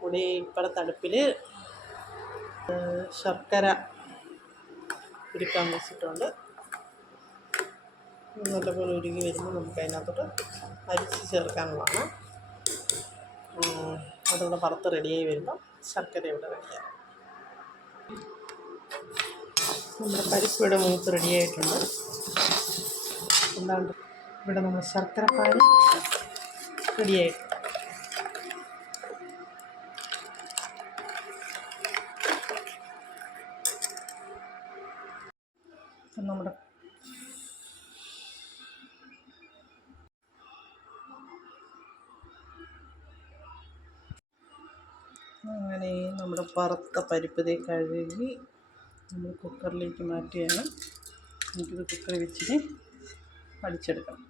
കൂടി ഇപ്പുറത്തെ അടുപ്പിൽ ശർക്കര ഉരുക്കാൻ വെച്ചിട്ടുണ്ട്. നല്ലപോലെ ഉരുകി വരുമ്പോൾ നമുക്ക് അതിനകത്തോട്ട് അരിച്ച് ചേർക്കാനുള്ളതാണ്. അതുകൂടെ വറുത്ത് റെഡിയായി വരുമ്പോൾ ശർക്കര ഇവിടെ റെഡിയാകും. നമ്മുടെ പരിപ്പ് ഇവിടെ മൂത്ത് റെഡിയായിട്ടുണ്ട്. എന്താണ്ട് ഇവിടെ നമ്മൾ ശർക്കര പാനി റെഡിയായിട്ടുണ്ട്. നമ്മുടെ അങ്ങനെ നമ്മുടെ വറുത്ത പരിപ്പ് കഴുകി നമ്മൾ കുക്കറിലേക്ക് മാറ്റിയാണ്. നമുക്കിത് കുക്കറിൽ വെച്ചിട്ട് അടിച്ചെടുക്കണം.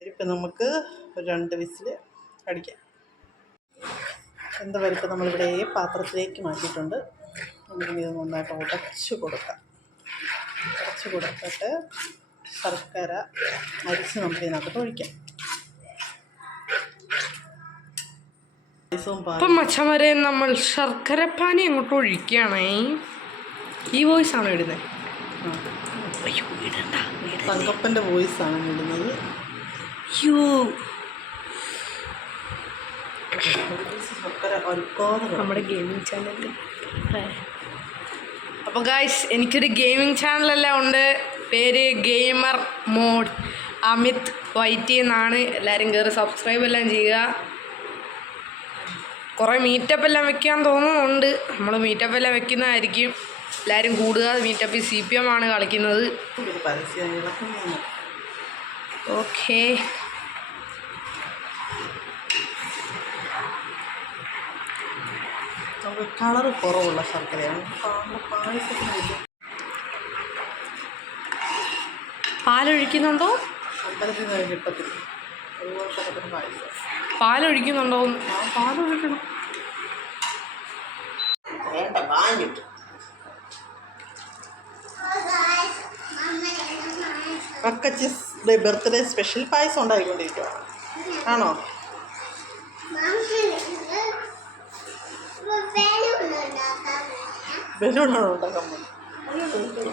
പരിപ്പ് നമുക്ക് 2 വിസിൽ അടിക്കാം. പരിപ്പ് നമ്മളിവിടെ പാത്രത്തിലേക്ക് മാറ്റിയിട്ടുണ്ട്. നമുക്കിത് നന്നായിട്ട് ഉടച്ച് കൊടുക്കാം. ഉടച്ച് കൊടുത്തിട്ട് ശർക്കര അരിച്ച് നമുക്ക് ഇതിനകത്ത് ഒഴിക്കാം. ഇപ്പം മച്ചമരെ നമ്മൾ ശർക്കര പാനി അങ്ങോട്ട് ഒഴിക്കുകയാണേ. ഈ വോയിസാണോ ഇടുന്നത്? തങ്കപ്പൻ്റെ വോയിസാണ് ഇടുന്നത്. നമ്മുടെ ഗെയിമിംഗ് ചാനൽ. അപ്പോൾ ഗായ്സ്, എനിക്കൊരു ഗെയിമിംഗ് ചാനലെല്ലാം ഉണ്ട്. പേര് ഗെയിമർ മോഡ് അമിത് വൈറ്റി എന്നാണ്. എല്ലാവരും കയറി സബ്സ്ക്രൈബ് എല്ലാം ചെയ്യുക. കുറേ മീറ്റപ്പ് എല്ലാം വെക്കാൻ തോന്നുന്നുണ്ട്. നമ്മൾ മീറ്റപ്പ് എല്ലാം വെക്കുന്നതായിരിക്കും. എല്ലാവരും കൂടുക. മീറ്റപ്പിൽ CPM ആണ് കളിക്കുന്നത്. ഓക്കേ, കളറ് കുറവുള്ള ശർക്കരയാണ്. പാലൊഴിക്കുന്നുണ്ടോ? പാലൊഴിക്കുന്നുണ്ടോ? പാലൊഴിക്കണം. വേണ്ട, വാങ്ങിട്ട് ബർത്ത്ഡേ സ്പെഷ്യൽ പായസം ഉണ്ടായിക്കൊണ്ടിരിക്കുക ആണോ? ബലൂണാണോ ഉണ്ടാക്കാൻ പോകുന്നത്?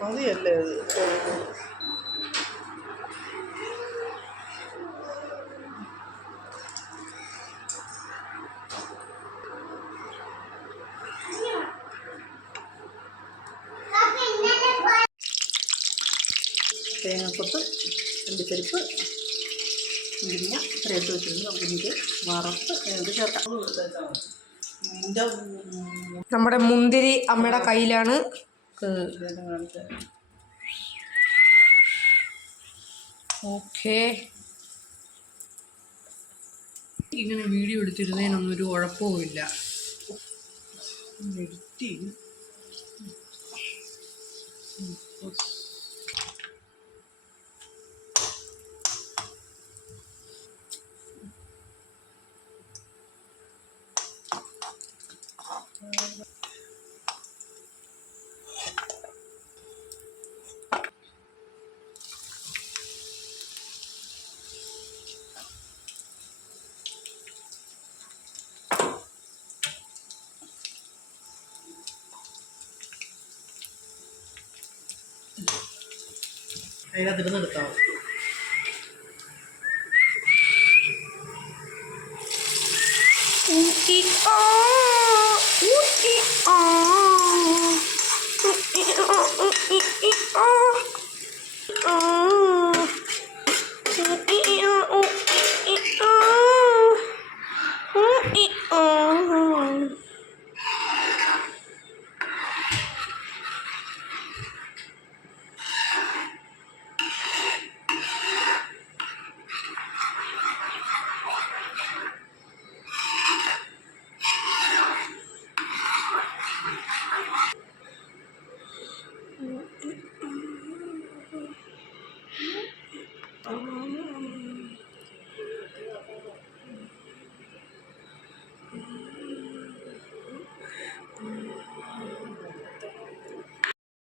മതിയല്ലേ അത്? തേങ്ങക്കൊത്ത്, അണ്ടിപ്പരിപ്പ്, മുരിങ്ങ ഇത്രയിട്ട് വെച്ചിട്ട് നമുക്ക് വറുത്ത് അതിനകത്ത് ചേർക്കാം. നമ്മുടെ മുന്തിരി അമ്മയുടെ കയ്യിലാണ്. ഓക്കെ, ഇങ്ങനെ വീഡിയോ എടുത്തിരുന്നതിനൊന്നും ഒരു കുഴപ്പവുമില്ല. അതിനകത്തിരുന്ന് എടുത്താൽ മതി.